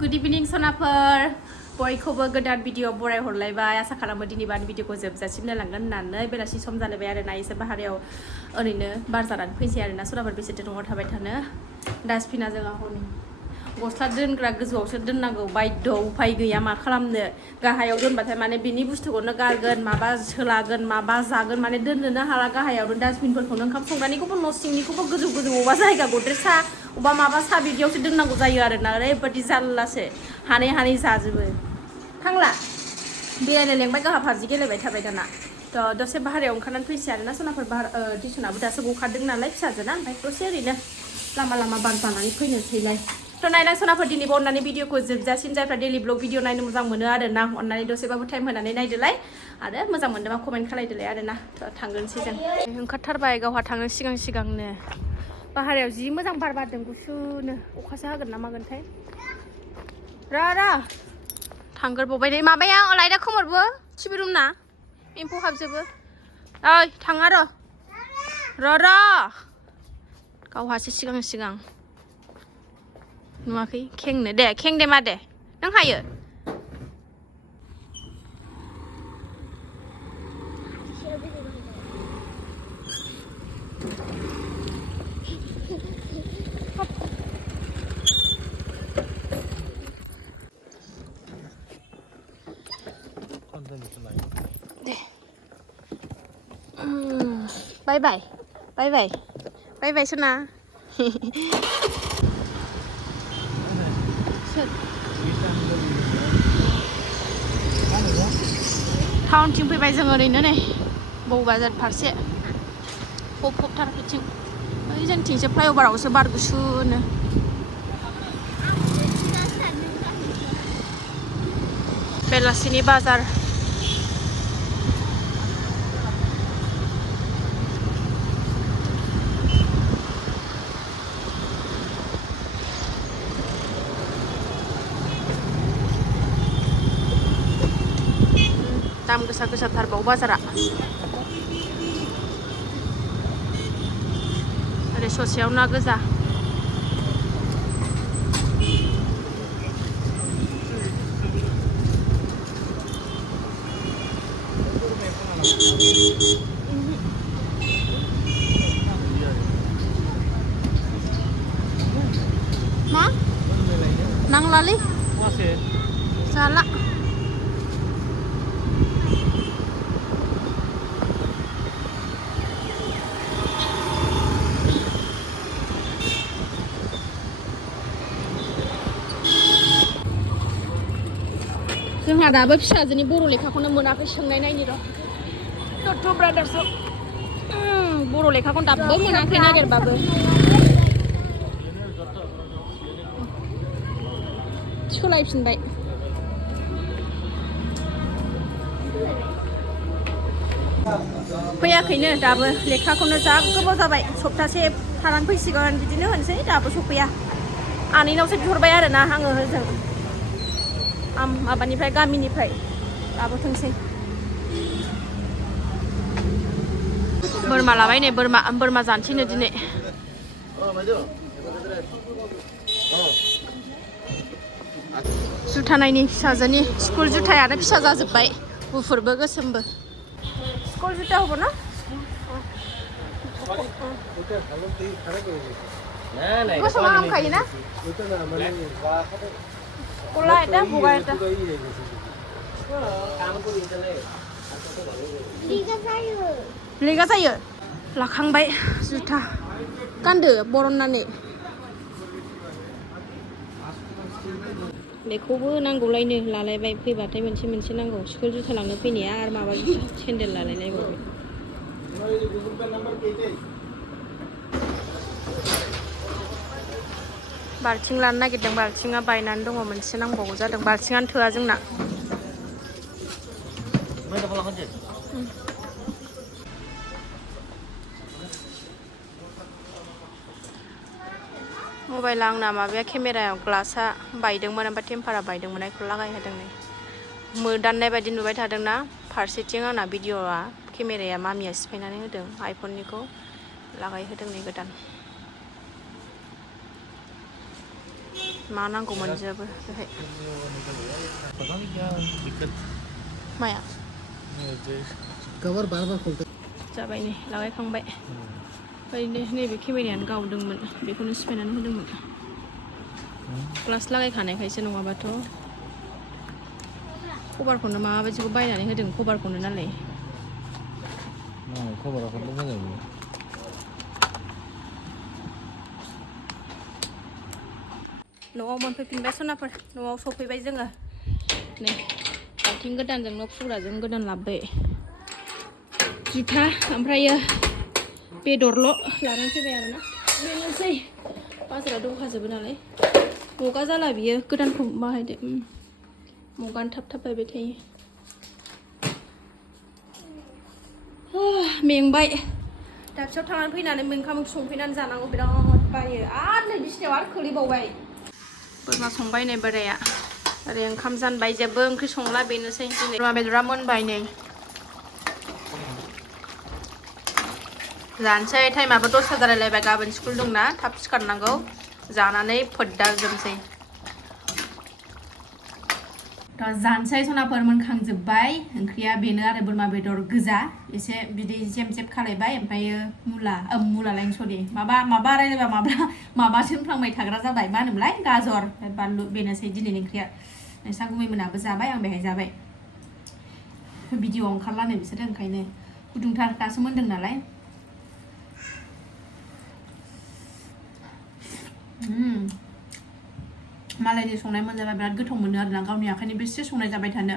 Good evening सनाफोर बयखौबो गोदान video बराय हरलायबाय आसा खालामो दिनै बान भिडिअखौ जोबजासिम नायलांगोन होननानै बेलासि सम जालायबाय आरोना एसे बाहेरायाव ओरैनो बार जानानै फैसै आरोना सनाफोर बेसेथो न'आव थाबाय थानो डास्टबिना जोंहा हनै गस्ला दोनग्रा गोजौआवसो दोननांगौ बायद' उफाय गैया मा खालामनो गाहायाव दोनबाथाय माने बिनि बुस्थुखौनो गारगोन माबा सोलागोन माबा जागोन माने दोननोनो हाला गाहायावनो डास्टबिनफोरखौनो ओंखाम संग्रानिखौबो न' सिंनिखौबो गोजौ गोजौ अबा जायगा गद्रेज सा अबा माबा सा बिदियावसो दोननांगौ जायो आरोना ओरैबायदि जारलासो हानै हानै जाजोबो थांला बेरायनो लेंबाय गाहा पाबजि गेलेबाय थाबाय दाना थ' दसे बाहेरायाव ओंखारनानै फैसै आरोना सनाफोर टिउसनाबो दासो गखादों नालाय फिसाजोना ओमफ्राय दसे ओरैनो लामा लामा बार जानानै फैनोसैलाय थ' नायलां सनाफोर दिनै अननानै भिडिअखौ जोबजासिम जायफ्रा डेलि ब्लग भिडिअ नायनो मोजां मोनो आरोना अननानै दसेबाबो टाइम होनानै नायदोलाय आरो मोजां मोनदोंबा कमेन्ट खालायदोलाय आरोना थ' थांगोनसै जों ओंखारथारबाय गावहा थांनो सिगांनो बाहेरायाव जि मोजां बार बारदों गुसुनो अखासो हागोन ना मागोनथाय र' थांगोरबावबाय नै माबाया लाइटआ खोमोरबो टिभि रुमना एम्फौ हाबजोबो ओइ थाङा र' गावहासो सिगां नुवाखै खेंनो दे खें दे मा दे नों हायो दे बाय सना टाउनथिं फैबाय जों ओरैनो नै बौ बाजार फारसे फबथार बिथिं ओइ जोंथिंसो फ्लाइअभारावसो बार गुसुनो बेलासिनि बाजार दाम गोसाथारबाव बाजारा ओरै ससेयाव ना गोजा मा नांलालै जाला जोंहा दाबो फिसाजोनि बर' लेखाखौनो मोनाखै सोंनाय नायनि र' टट' ब्रादार्सआव बर' लेखाखौनो दाबो मोनाखै नागिरबाबो सोलायफिनबाय फैयाखैनो दाबो लेखाखौनो जा गोबाव जाबाय सप्तासे थानानै फैसिगोन बिदिनो होनसै दाबो सफैया आनैनावसो बिहरबाय आरोना आङो होजों माबानिफ्राय गामिनिफ्राय लाबोथोंसै बोरमा लाबाय नै बोरमा जानोसैनो दिनै जुथा नायनि फिसाजोनि स्कुल जुथायानो फिसा जाजोब्बाय गुफुरबो गोसोमबो स्कुल जुथा हबो ना गोसोमा हामखायो ना गला এটা বগা এটা लिगा जायो लाखांबाय जुथा गानदो बरननानै बेखौबो नांगौलायनो लालायबाय फैबाथाय मोनसे नांगौ स्कुल जुथा लांनो फैनाया आरो माबा सेन्देल लालायलायबावबाय बाल्थिं लानो नागिरदों बाल्थिङा बायनानै दङ मोनसे नांबावगौ जादों बाल्थिङानो थोआ जोंना मबाइला आंना माबाया केमेरायाव ग्लासा बायदोंमोन ओमफ्राय टेम्पारा बायदोंमोन बेखौ लागायहोदों नै मोदाननाय बायदि नुबाय थादोंना फारसेथिं आंना भिडिअआ केमेराया मामिया सिफायनानै होदों आइफननिखौ लागायहोदों नै गोदान मा नांगौ मोनजोबो बेहाय पता नहीं क्या दिक्कत माया कवर बार बार खोलते जाबाय नै लागायखांबाय ओरैनो नैबे केमेरायानो गावदोंमोन बेखौनो सिफायनानै होदोंमोन ग्लास लागायखानायखायसो नङाबाथ' कभारखौनो माबायदिखौ बायनानै होदों कभारखौनो नालाय कभाराखौनो मोजां मोनो न'आव मोनफैफिनबाय सनाफोर न'आव सफैबाय जोङो नै बाल्थिं गोदानजोंनो फुग्राजों गोदान लाबोबाय जुथा ओमफ्रायो बेदरल' लानानै फैबाय आरोना बेनोसै बाजाराव दंखाजोबो नालाय मगा जाला बियो गोदानखौ बाहायदो मगानो थाब थाब बायबाय थायो मेंबाय दाबसेयाव थांनानै फैनानै ओंखाम ओंख्रि संफैनानै जानांगौ बिराद बायो आरो नै बिसिनायाव आरो खोलैबावबाय बोरमा संबाय नै बोराया ओरै ओंखाम जानबाय जेबो ओंख्रि संला बेनोसै दिनै बोरमा बेदरा मोनबाय नै जानोसै टाइमाबो 10ता जालायलायबाय गाबोन स्कुल दंना थाब सिखारनांगौ जानानै फोद्दारजोबसै जानोसै सनाफोर मोनखांजोब्बाय ओंख्रिया बेनो आरो बोरमा बेदर गोजा एसे बिदै जेब जेब खालायबाय ओमफ्रायो मुलालायनो सरि माबा रायलायबा माबासो होनफ्लांबाय थाग्रा जाबाय मा होनोमोनलाय गाजर बानलु बेनोसै दिनैनि ओंख्रिया नोंसा गुमैमोनाबो जाबाय आं बेहाय जाबाय भिडिअ ओंखारलानो बिसोरो ओंखायनो गुदुंथार दासो मोन्दों नालाय मालायनि संनाय मोनजाबा बिराद गोथाव मोनो आरोना गावनि आखाइनि बेसे संनाय जाबाय थानो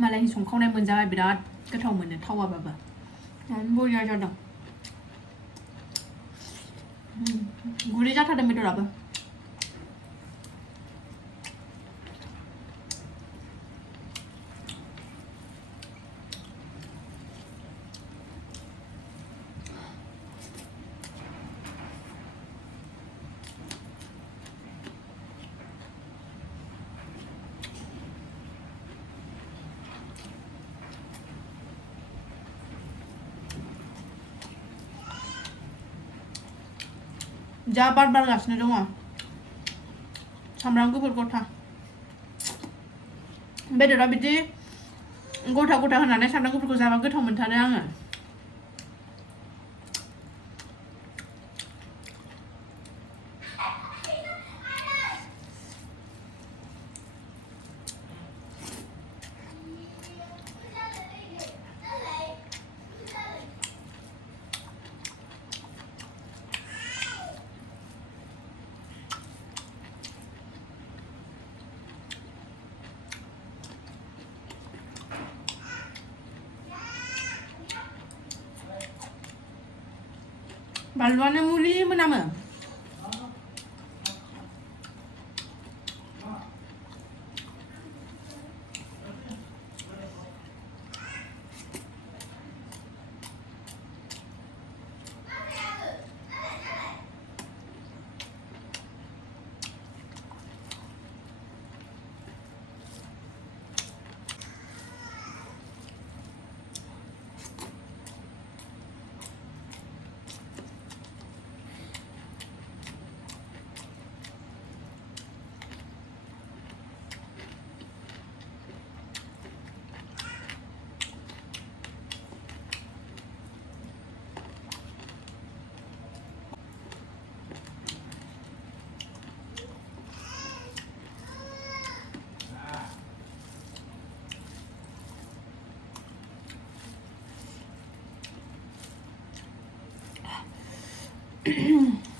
मालायनि संखावनाय मोनजाबा बिराद गोथाव मोनो थावाबाबो बरिया जादों गुरै जाथारदों बेदराबो जा बार बारगासिनो दङ सामब्राम गुफुर गथा बेदरा बिदि गथा गथा होनानै सामब्राम गुफुरखौ जाबा गोथाव मोनथारो आङो बानलुआनो मुलि मोनामो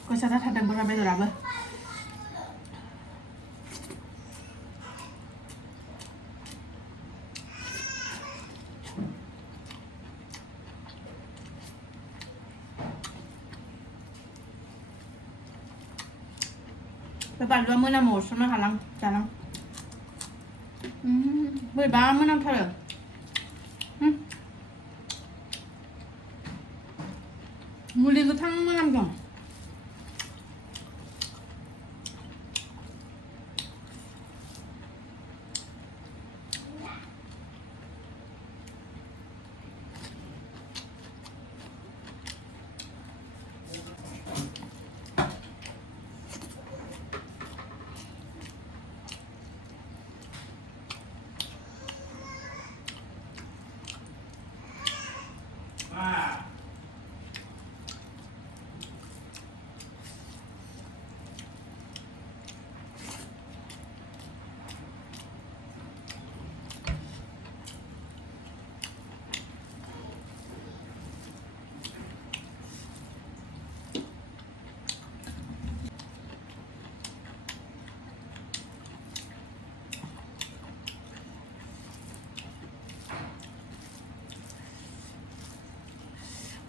गोसा जाथारदों बोरमा बेदराबो बे बानलुआ मोनामो अरस'नो हालां जालां बोरैबा मोनामथारो मुलि गोथां मोनामदों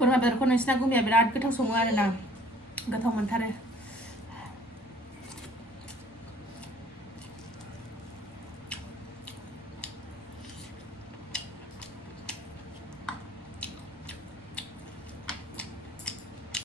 बोरमा बेदरखौ नोंसिना गुमिया बिराद गोथाव सङो आरोना गोथाव मोनथारो